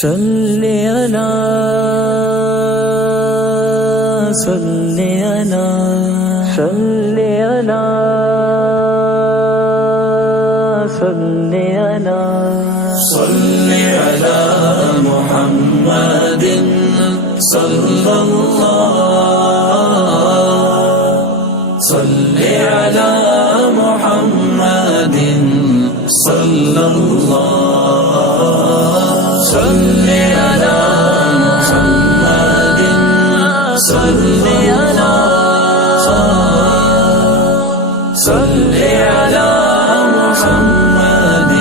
صلی علی صلی علی صلی علی صلی علی صلی علی محمد صلی اللہ صلی علی محمد صلی اللہ صلی علی محمد صلی علی صلی علی محمد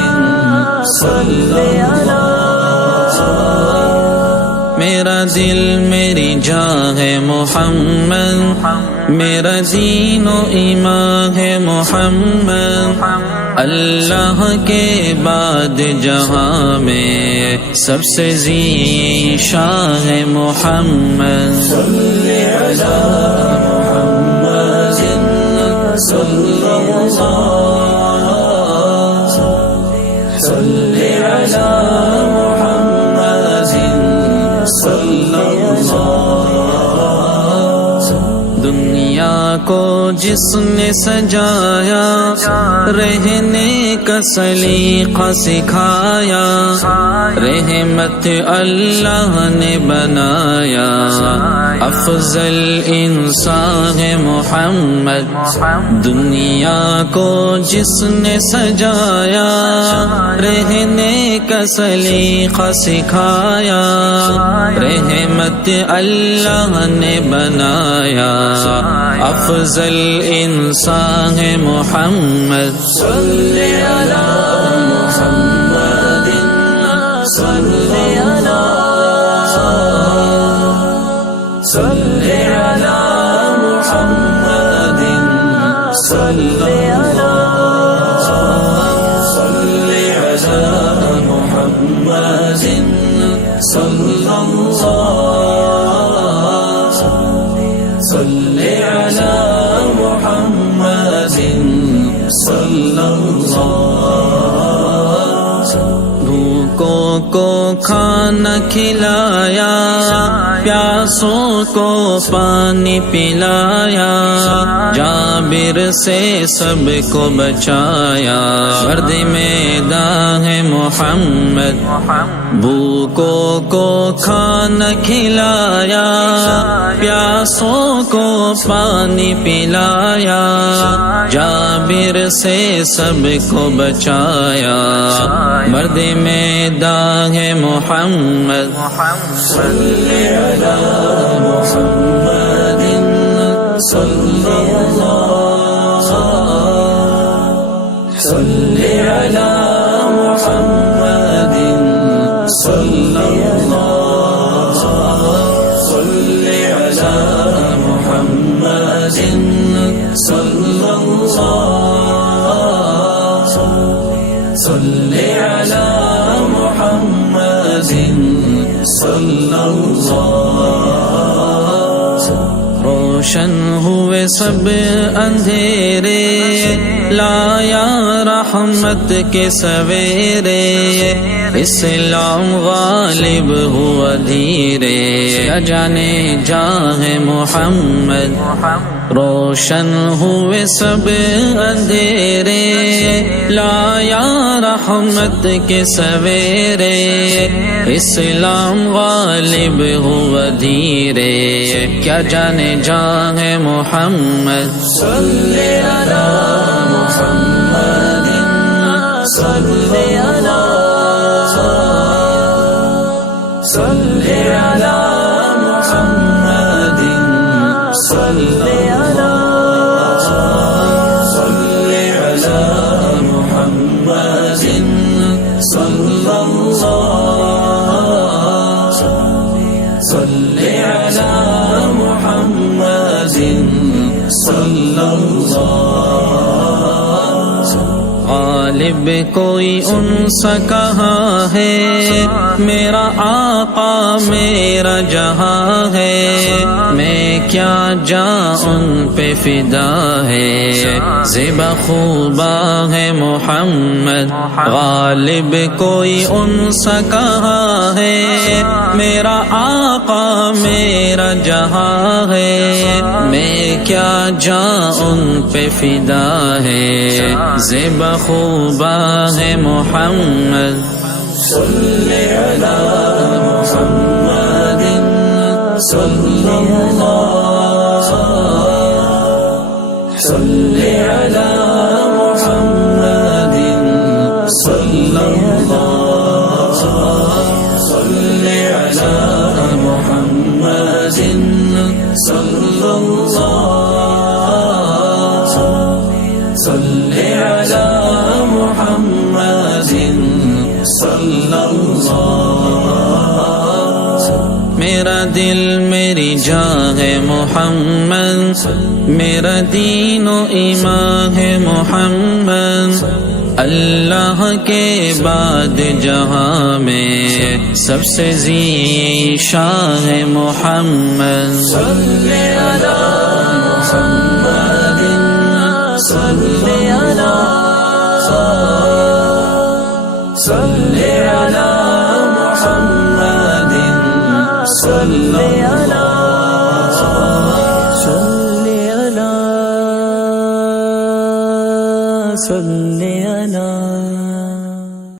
صلی علی میرا دل میری جاں ہے محمد، میرا دین و ایمان ہے محمد، اللہ کے بعد جہاں میں سب سے ذیشان ہے محمد۔ صلی علی محمد صلی اللہ صلی علی محمد صلی اللہ۔ دنیا کو جس نے سجایا، رہنے کا سلیقہ سکھایا، رحمت اللہ نے بنایا، افضل انسان ہے محمد۔ دنیا کو جس نے سجایا، رہنے کا سلیقہ سکھایا، رحمت اللہ نے بنایا، افضل انسان ہے محمد۔ صلی علی محمد صلی علی صلی علی محمد صلی علی صلی علی محمد صلی اللہ صلی علی محمد صلی اللہ۔ بھوکوں کو کھانا کھلایا، پیاسوں کو پانی پلایا، جابر سے سب کو بچایا، فرد میدان ہے محمد۔ بھوکوں کو کھانا کھلایا، پیاسوں کو پانی پلایا، جابر سے سب کو بچایا، مرد میدان ہے محمد۔ صلی علی محمد صلی اللہ صلی علی محمد صلی اللہ صلی علی محمد صلی اللہ صلی علی محمد صلی اللہ۔ روشن ہوئے سب اندھیرے، لایا رحمت کے سویرے، اسلام غالب ہوا دھیرے، کیا جانے جاں ہے محمد۔ روشن ہوئے سب اندھیرے، لایا رحمت کے سویرے، اسلام غالب ہوا دھیرے، کیا جانے جاں ہے محمد۔ صلی علی محمد صلی علی صلی علی محمد صلی علی صلی علی محمد صلی اللہ صلی علی محمد صلی اللہ۔ غالب کوئی ان سا کہاں ہے، میرا آقا میرا جہاں ہے، میں کیا جاں ان پہ فدا ہے، زیبا خوبا ہے محمد، غالب کوئی ان سا کہاں ہے، میرا آقا میرا جہاں ہے، میں کیا جاں ان پہ فدا ہے، زیبا خوبا ہے محمد، صلی علی محمد صلی اللہ، صلی علی محمد صلی اللہ، صلی علی محمد صلی اللہ، صلی علی محمد صلی اللہ۔ میرا دل میری جاں ہے محمد، میرا دین و ایمان ہے محمد، اللہ کے بعد جہاں میں سب سے ذیشان ہے محمد، صلی علی محمد صلی اللہ، صلی علی محمد صلی اللہ، صلی علی، صلی